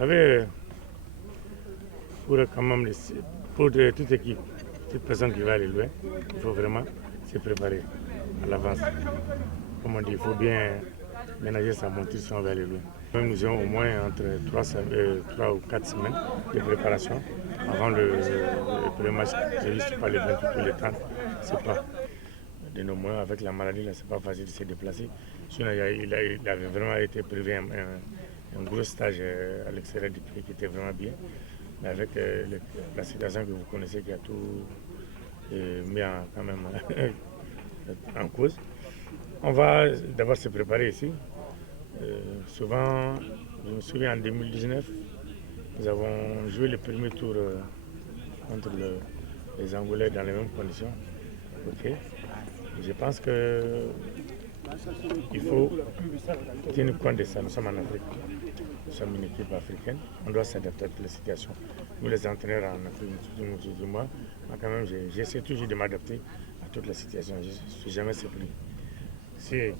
savez, pour toute équipe, toute personne qui va aller loin, il faut vraiment se préparer à l'avance. Comme on dit, il faut bien ménager sa monture si on veut aller loin. Nous avons au moins entre 3 ou 4 semaines de préparation avant le premier match prévu par les 28 ou les 30. C'est pas de nos moyens avec la maladie, là, c'est pas facile de se déplacer. Sinon, il avait vraiment été prévu un gros stage à l'extérieur du pays qui était vraiment bien. Mais avec la situation que vous connaissez qui a tout mis quand même en cause, on va d'abord se préparer ici. Souvent, je me souviens en 2019, nous avons joué le premier tour contre les Angolais dans les mêmes conditions. Okay. Je pense qu'il faut tenir compte de ça. Nous sommes en Afrique. Nous sommes une équipe africaine. On doit s'adapter à toutes les situations. Nous, les entraîneurs en Afrique, moi, quand même, j'essaie toujours de m'adapter à toutes les situations. Je ne suis jamais surpris. Si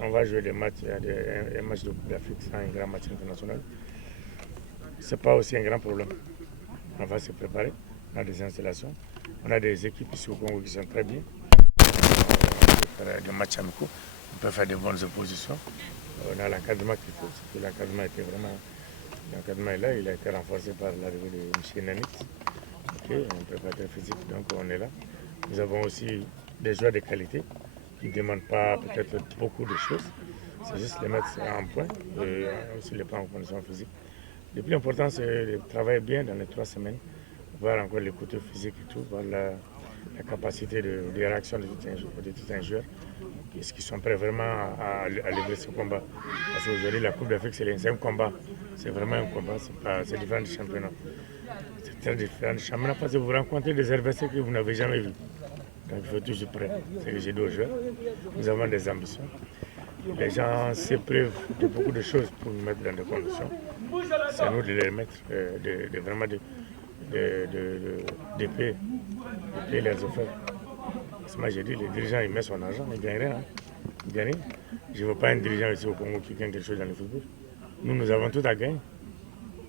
on va jouer des matchs, un match de Coupe d'Afrique sans un grand match international, ce n'est pas aussi un grand problème. On va se préparer. On a des installations. On a des équipes ici au Congo qui sont très bien. On peut faire des matchs amicaux. On peut faire de bonnes oppositions. On a l'encadrement qu'il faut. L'encadrement est là. Il a été renforcé par l'arrivée de M. Nanit. Un préparateur physique. Donc on est là. Nous avons aussi des joueurs de qualité qui ne demandent pas peut-être beaucoup de choses. C'est juste les mettre en point et aussi les prendre en condition physique. Le plus important, c'est de travailler bien dans les 3 semaines, voir encore les côtés physiques et tout, voir la capacité de réaction de tout un joueur. Est-ce qu'ils sont prêts vraiment à livrer ce combat? Parce qu'aujourd'hui, la Coupe d'Afrique, c'est un combat. C'est vraiment un combat. C'est différent du championnat. C'est très différent du championnat parce que vous rencontrez des adversaires que vous n'avez jamais vus. Donc il faut toujours prêt. C'est que j'ai deux joueurs. Nous avons des ambitions. Les gens s'éprouvent de beaucoup de choses pour nous mettre dans des conditions. C'est à nous de les mettre, vraiment de payer les offertes. Parce que moi j'ai dit, les dirigeants ils mettent son argent, ils gagnent rien. Ils gagnent rien. Je ne veux pas un dirigeant ici au Congo qui gagne quelque chose dans le football. Nous avons tout à gagner.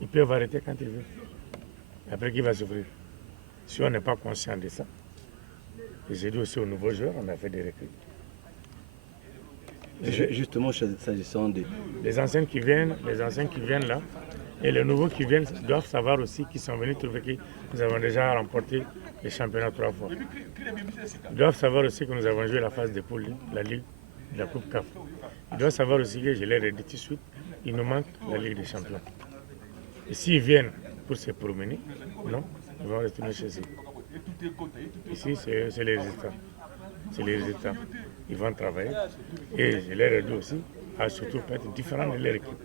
Ils peuvent arrêter quand ils veulent. Après, qui va souffrir? Si on n'est pas conscient de ça, et j'ai dit aussi aux nouveaux joueurs, on a fait des recrues. Justement, s'agissant des... Les anciens qui viennent là, et les nouveaux qui viennent doivent savoir aussi qu'ils sont venus trouver que nous avons déjà remporté les championnats 3 fois. Ils doivent savoir aussi que nous avons joué la phase de poule, la Ligue, la Coupe CAF. Ils doivent savoir aussi que je l'ai dit tout de suite, il nous manque la Ligue des champions. Et s'ils viennent pour se promener, non, ils vont retourner chez eux. Ici, c'est les résultats. C'est les résultats. Ils vont travailler. Et je leur ai dit aussi, à surtout pas être différent de leur équipe.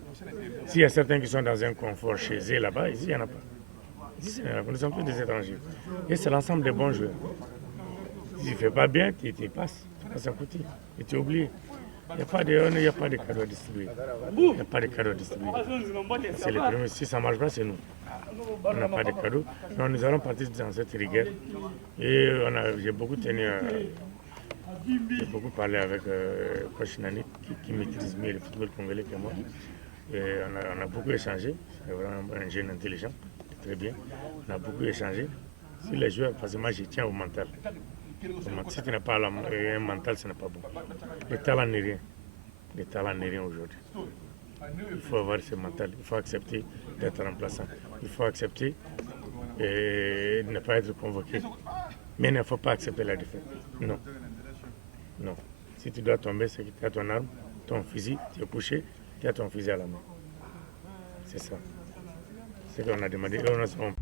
S'il y a certains qui sont dans un confort chez eux là-bas, ici, il n'y en a pas. Ici, il n'y en a pas. Nous sommes tous des étrangers. Et c'est l'ensemble des bons joueurs. Si tu ne fais pas bien, tu passes. Tu passes à côté. Et tu oublies. Il n'y a pas de cadeaux à distribuer. Il n'y a pas de cadeaux à distribuer. C'est le premier. Si ça ne marche pas, c'est nous. On n'a pas de cadeaux. Donc nous allons partir dans cette rigueur. Et j'ai beaucoup tenu j'ai beaucoup parlé avec coach Nanit qui maîtrise mieux le football congolais que moi. Et on a beaucoup échangé. C'est vraiment un jeune intelligent, très bien. On a beaucoup échangé sur les joueurs parce que moi je tiens au mental. Si tu n'as pas un mental, ce n'est pas bon. Le talent n'est rien. Le talent n'est rien aujourd'hui. Il faut avoir ce mental. Il faut accepter d'être remplaçant. Il faut accepter de ne pas être convoqué. Mais il ne faut pas accepter la défaite. Non. Non. Si tu dois tomber, c'est que tu as ton arme, ton fusil, tu es couché, tu as ton fusil à la main. C'est ça. C'est ce qu'on a demandé. Et on